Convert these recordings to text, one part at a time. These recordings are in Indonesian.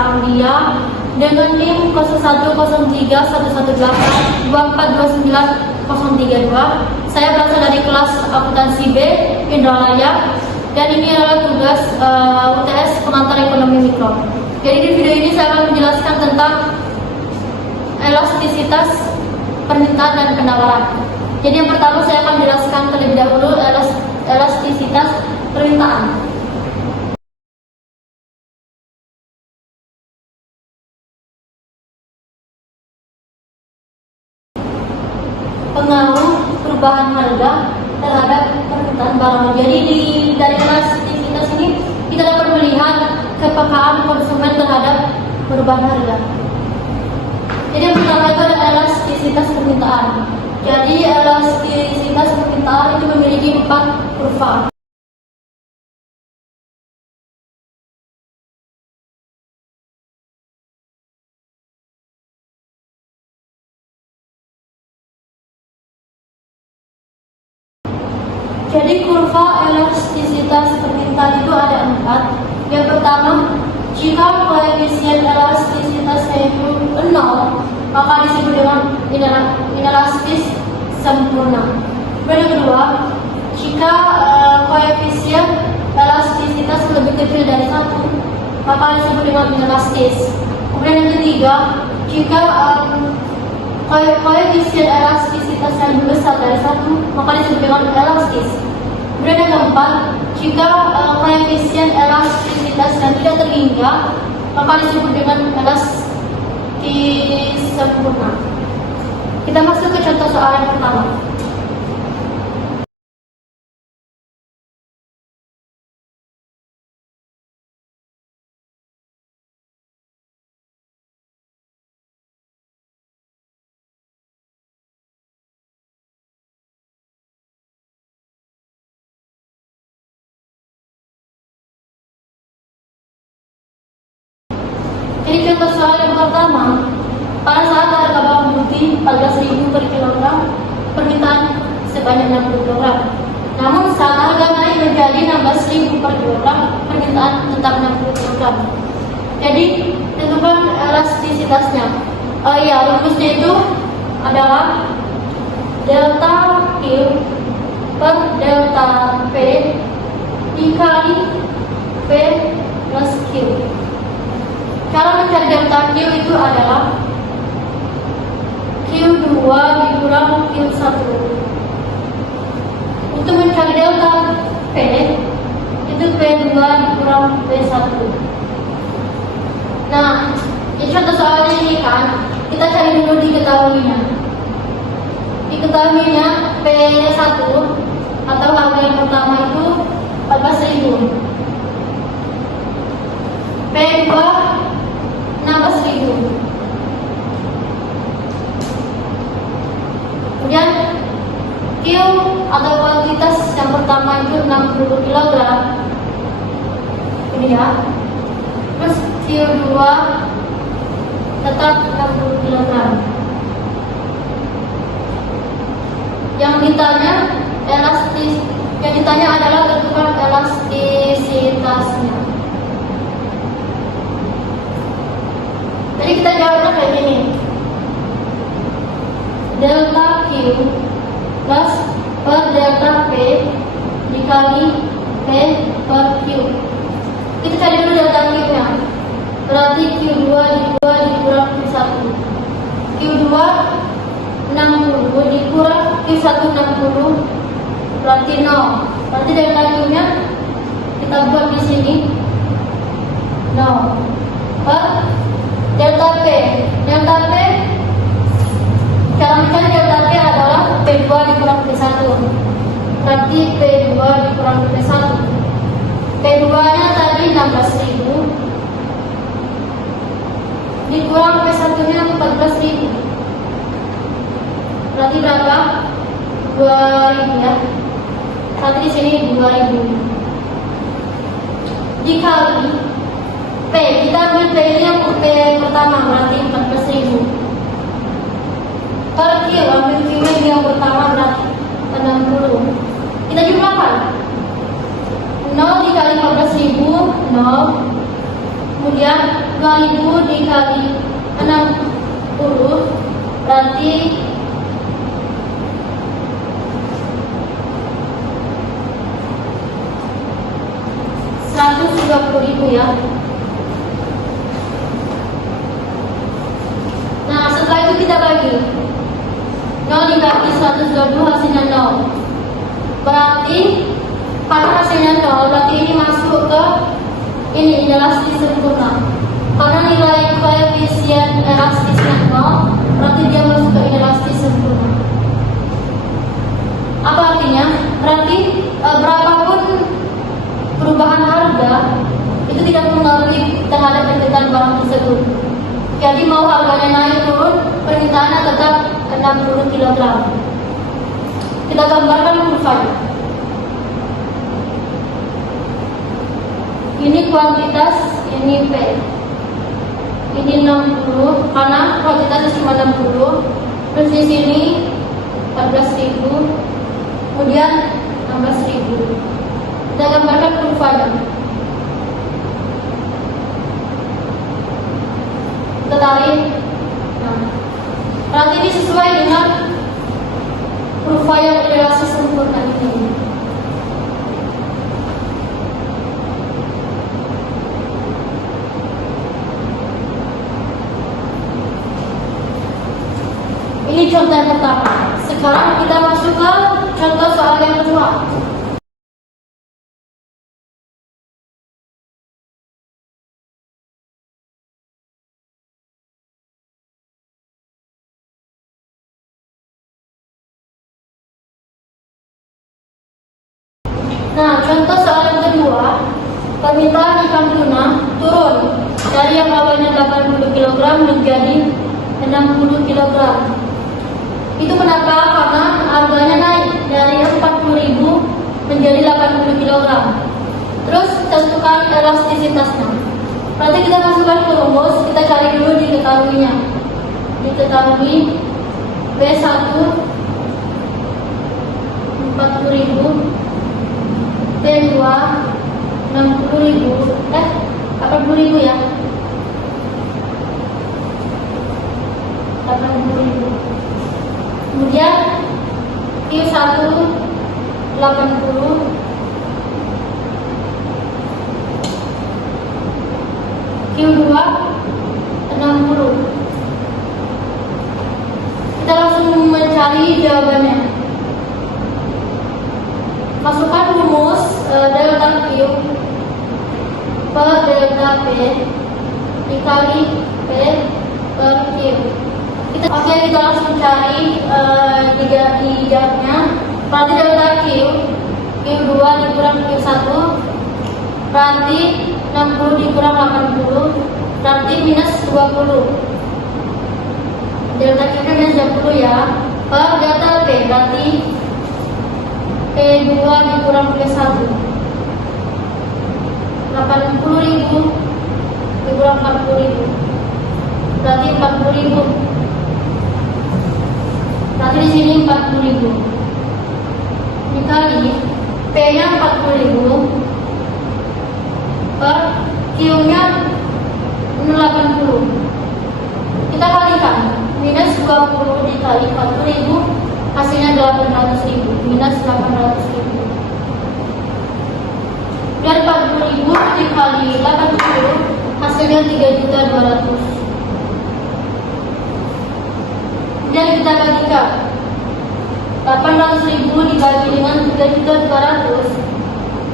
Aulia dengan NIM 01031182429032. Saya berasal dari kelas akuntansi B Indralaya, dan ini adalah tugas UTS pengantar ekonomi mikro. Jadi di video ini saya akan menjelaskan tentang elastisitas permintaan dan penawaran. Jadi yang pertama saya akan menjelaskan terlebih dahulu elastisitas permintaan. Pengaruh perubahan harga terhadap permintaan barang. Jadi dari elastisitas ini kita dapat melihat kepekaan konsumen terhadap perubahan harga. Jadi yang pertama itu adalah elastisitas permintaan. Jadi elastisitas permintaan itu memiliki 4 kurva. Jadi kurva elastisitas permintaan itu ada 4. Yang pertama, jika koefisien elastisitasnya itu 0, maka disebut dengan inelastis sempurna. Yang kedua, jika koefisien elastisitas lebih kecil dari 1, maka disebut dengan inelastis. Kemudian yang ketiga, jika koefisien elastisitas yang lebih besar dari 1, maka disebut dengan elastis. Kemudian yang keempat, jika koefisien elastisitas yang tidak terhingga, maka disebut dengan elastis sempurna. Kita masuk ke contoh soal yang pertama. Jadi contoh soal yang pertama, pada saat harga bawang putih 14.000 per kilogram, permintaan sebanyak 60 kilogram. Namun saat harga naik menjadi 16.000 per kilogram, permintaan tetap 60 kilogram. Jadi tentukan elastisitasnya. Rumusnya itu adalah delta Q per delta P dikali P plus Q. Cara mencari delta Q itu adalah Q2 dikurang Q1. Untuk mencari delta P, itu P2 dikurang P1. Nah, di contoh soal ini kan, kita cari dulu diketahuinya. Diketahuinya P1 atau harga yang pertama itu 14.000. P2 16.000. Kemudian Q atau kuantitas yang pertama itu 60 kg. Ini ya. Terus Q2 tetap 60 kg. Yang ditanya adalah tentukan elastisitasnya. Jadi kita jawabnya kayak gini. Delta Q plus per delta P dikali P per Q. Kita cari dulu delta Q nya. Berarti Q2 dikurang Q1. Q2 60 dikurang Q1 60 berarti 0. Berarti delta Q nya kita buat di sini 0 per delta P. Delta P, cara mencari delta P adalah P2 dikurang P1. Berarti P2 dikurang P1. P2 nya tadi 16.000 dikurang P1 nya 14.000. Berarti berapa? 2.000 ya. Berarti di sini 2.000. Dikali P, kita ambil P ini yang P pertama berarti 14.000. Per Q, ambil Q ini yang pertama berarti 60. Kita jumlahkan. 0 dikali 14.000, 0. Kemudian 2000 dikali 60 berarti 130.000 ya. Nah, setelah itu kita bagi 0 dibagi 120 hasilnya 0. Berarti karena hasilnya 0, berarti ini masuk ke ini elastis sempurna. Karena nilai koefisien elastisnya 0, berarti dia masuk ke elastis sempurna. Apa artinya? Berarti berapapun perubahan harga itu tidak mempengaruhi terhadap permintaan barang tersebut. Jadi mau harganya naik turun, permintaannya tetap 60 kg. Kita gambarkan kurvanya. Ini kuantitas, ini P. Ini 60 karena kuantitasnya cuma 60. Terus di sini 14.000, kemudian 16.000. Kita gambarkan kurvanya. Kita tarik. Nah, berarti ini sesuai dengan kurva yang relasi sempurna ini. Ini contoh yang pertama. Sekarang kita masuk ke contoh soal yang kedua. Nah, contoh soal yang kedua, permintaan ikan tuna turun dari yang awalnya 80 kg menjadi 60 kg. Itu kenapa? Karena harganya naik dari 40.000 menjadi 80 kg. Terus tentukan elastisitasnya. Berarti kita masukkan ke rumus, kita cari dulu diketahuinya. Diketahui B1 40.000, B2 60.000, 80.000 ya. 80.000. Kemudian Q1 80, Q2 60. Kita langsung mencari jawabannya. Masukkan rumus delta Q per delta P dikali P per Q. Oke, kita langsung cari di jawabnya. Berarti delta Q, Q2 dikurang Q1, berarti 60 dikurang 80, berarti minus 20. Delta Q nya minus 20 ya. Per delta P, berarti P2 dikurang P1, 80.000 dikurang 40.000, berarti 40.000. Berarti di sini 40.000 dikali P nya 40.000 per Q nya 80. Kita kalikan, minus 20 dikali 40.000 hasilnya 800.000, minus 800.000. Dan 40.000 dikali 80 hasilnya 3.200.000. Dan kita bagikan 800.000 dibagi dengan 3.200,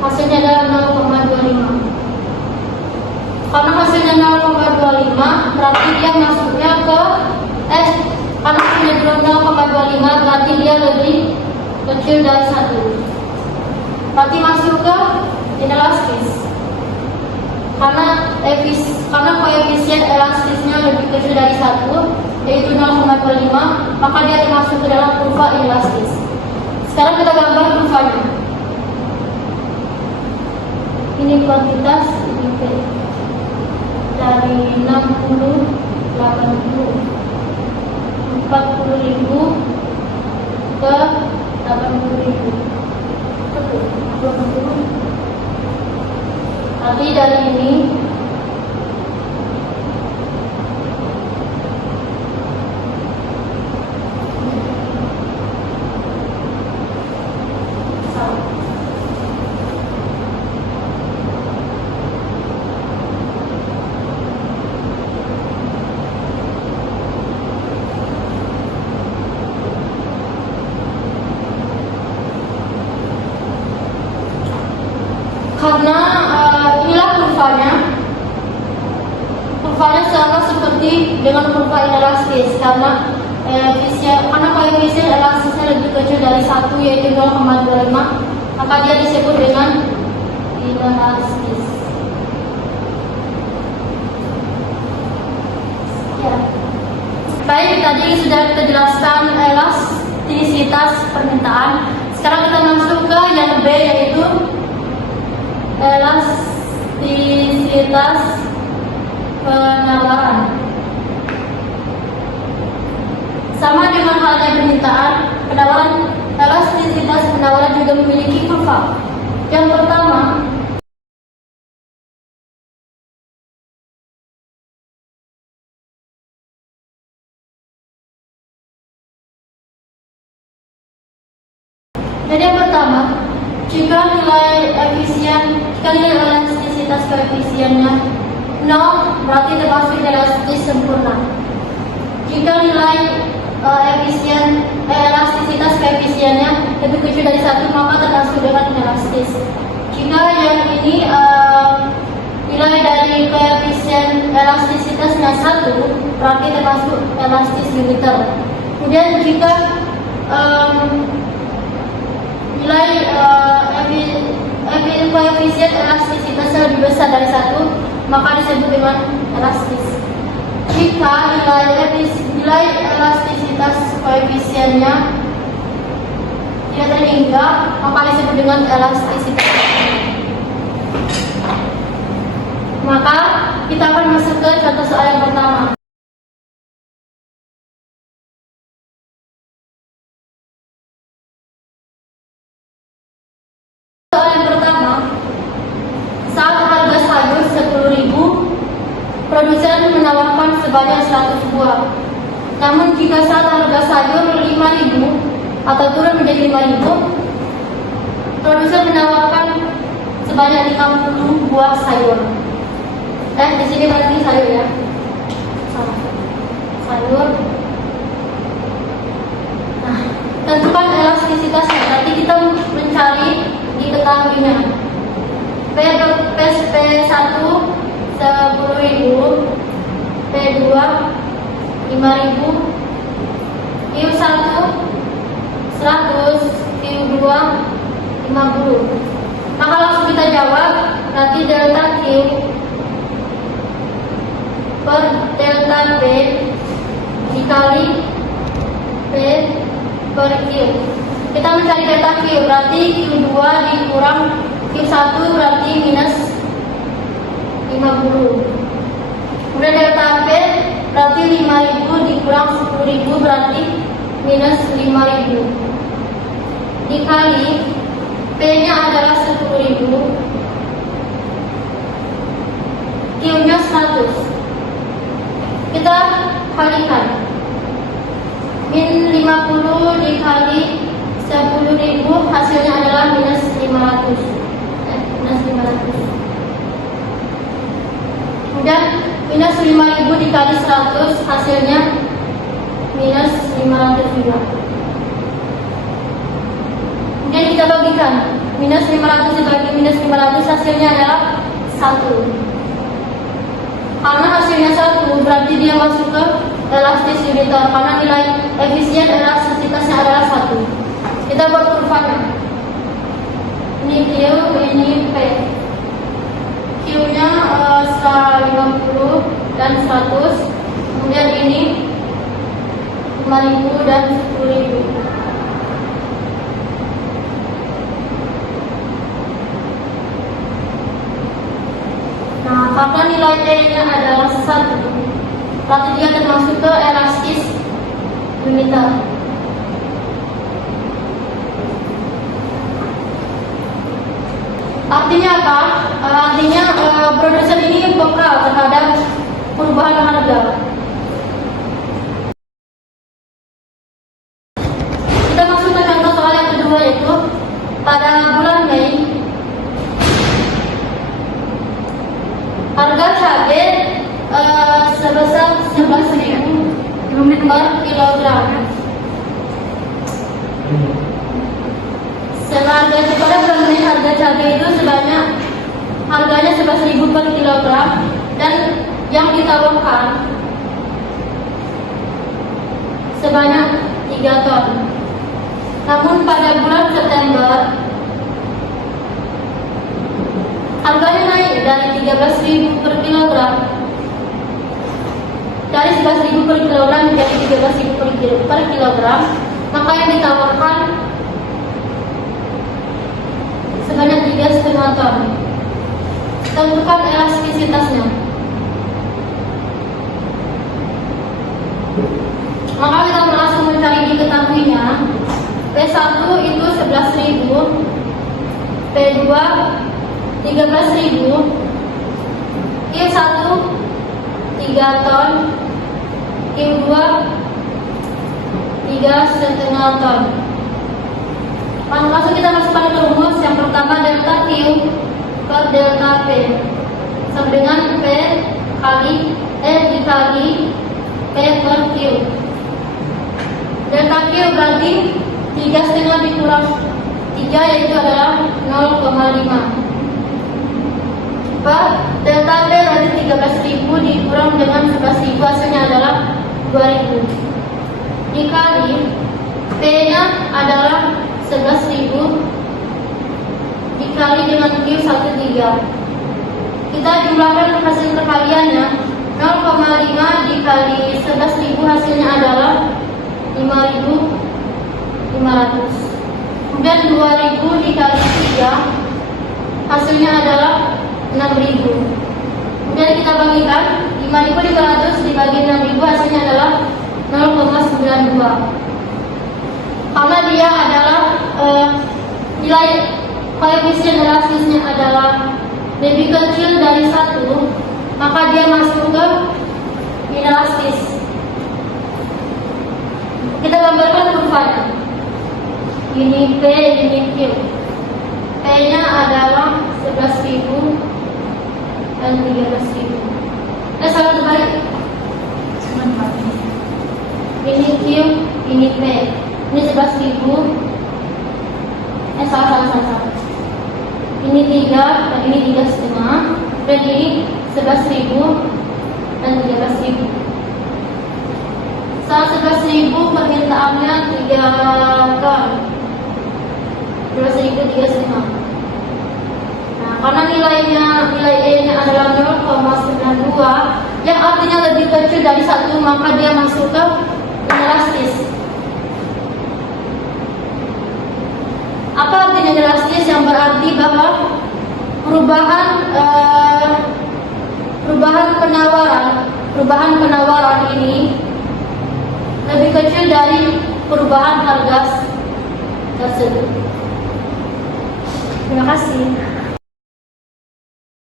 hasilnya adalah 0,25. Karena hasilnya 0,25, berarti dia masuknya ke karena hasilnya 0,25, berarti dia lebih kecil dari 1. Berarti masuk ke inelastis. Karena koefisien elastisnya lebih kecil dari 1, yaitu 0,25, maka dia termasuk ke dalam kurva inelastis. Sekarang kita gambar kurvanya. Ini kuantitas, ini P. Dari 60, 80, 40.000 ke 80.000. Tapi dari ini karena inilah kurvanya. Kurvanya sama seperti dengan kurva inelastis karena koefisien elastisnya lebih kecil dari 1 yaitu 0,25, maka dia disebut dengan inelastis. Ya. Baik, tadi sudah kita jelaskan elastisitas permintaan. Sekarang kita masuk ke yang B, yaitu elastisitas penawaran. Sama dengan halnya permintaan, elastisitas penawaran juga memiliki kurva. Yang pertama, jika nilai elastisitas koefisiennya 0, berarti termasuk elastis sempurna. Jika nilai elastisitas koefisiennya lebih kecil dari 1, maka termasuk dengan elastis. Jika yang ini nilai dari koefisien elastisitasnya 1, berarti termasuk elastis limiter. Kemudian jika nilai koefisien elastisitasnya lebih besar dari 1, maka disebut dengan elastis. Jika nilai elastisitas koefisiennya tidak terhingga, maka disebut dengan elastisitas. Maka kita akan masuk ke contoh soal yang pertama. Soal yang pertama, saat harga sayur 10.000, produsen menawarkan sebanyak 100 buah. Namun jika saat harga sayur 5.000 atau turun menjadi 5.000, produsen menawarkan sebanyak 50 buah sayur. Di sini berarti sayur ya. Sayur. Nah, tentukan elastisitasnya. Nanti kita mencari diketahuinya. P1 10.000, P2 5.000, Q1 100, Q2 50. Maka langsung kita jawab, nanti delta Q per delta P dikali P per Q. Kita mencari delta Q, berarti Q2 dikurang Q1 berarti minus 50. Kemudian delta P berarti 5.000 dikurang 10.000 berarti minus 5.000. Dikali P-nya adalah 10.000, Q-nya 100. Kita kalikan. Min 50 dikali 10.000 hasilnya adalah minus 500. Minus 500. Kemudian minus 5.000 dikali 100 hasilnya minus 500 juga. Kemudian kita bagikan, minus 500 dibagi minus 500 hasilnya adalah 1. Karena hasilnya 1 berarti dia masuk ke elastis limiter, karena nilai efisien elastisitasnya adalah 1. Kita buat kurvanya. Ini Q, ini P. Q-nya 50 dan 100. Kemudian ini 5.000 dan 10.000. Nah, karena nilai T-nya adalah 1, berarti dia termasuk ke elastis limiter. Artinya apa? Artinya produsen ini peka terhadap perubahan harga. Kita masuk ke contoh soal yang kedua, yaitu pada bulan Mei harga cabai sebesar 11.000 per kilogram. Pada bulan Mei harga cabai itu sebanyak 11.000 per kilogram dan yang ditawarkan sebanyak 3 ton. Namun pada bulan September harganya naik dari 13.000 per kilogram, dari 11.000 per kilogram menjadi 13.000 per kilogram, maka yang ditawarkan sebanyak 3,5 ton. Tentukan elastisitasnya. Maka kita langsung mencari diketahuinya. P1 itu 11.000, P2 13.000, Q1 3 ton, Q2 3,5 ton. Langsung kita masukkan ke rumus. Yang pertama delta Q per delta P sama dengan P dikali P per Q. Delta Q berarti 3,5 dikurang 3 yaitu adalah 0,5. Delta P berarti 13.000 dikurang dengan 11.000 hasilnya adalah 2.000. Dikali P nya adalah 11.000 dikali dengan Q13. Kita jumlahkan hasil perkaliannya. 0,5 dikali 11.000 hasilnya adalah 5.500. Kemudian 2.000 dikali 3 hasilnya adalah 6.000. Kemudian kita bagikan 5.500 dibagi 6.000 hasilnya adalah 0,92. Karena dia adalah nilai koefisien elastisnya adalah lebih kecil dari 1, maka dia masuk ke inelastis. Kita gambarkan kurvanya. Ini P, ini Q. P nya adalah 11.000 dan 13.000. Salah terbalik. Ini Q, ini P. Ini 11.000. Salah. Ini 3 dan ini 3,5. Dan ini 11.000 dan 13.000. Salah 11.000 permintaannya 3 ton. 12.000 3,5. Nah, karena nilai E nya adalah 0,92, yang artinya lebih kecil dari 1, maka dia masuk ke inelastis. Apa artinya inelastis? Yang berarti bahwa perubahan penawaran ini lebih kecil dari perubahan harga tersebut. Terima kasih.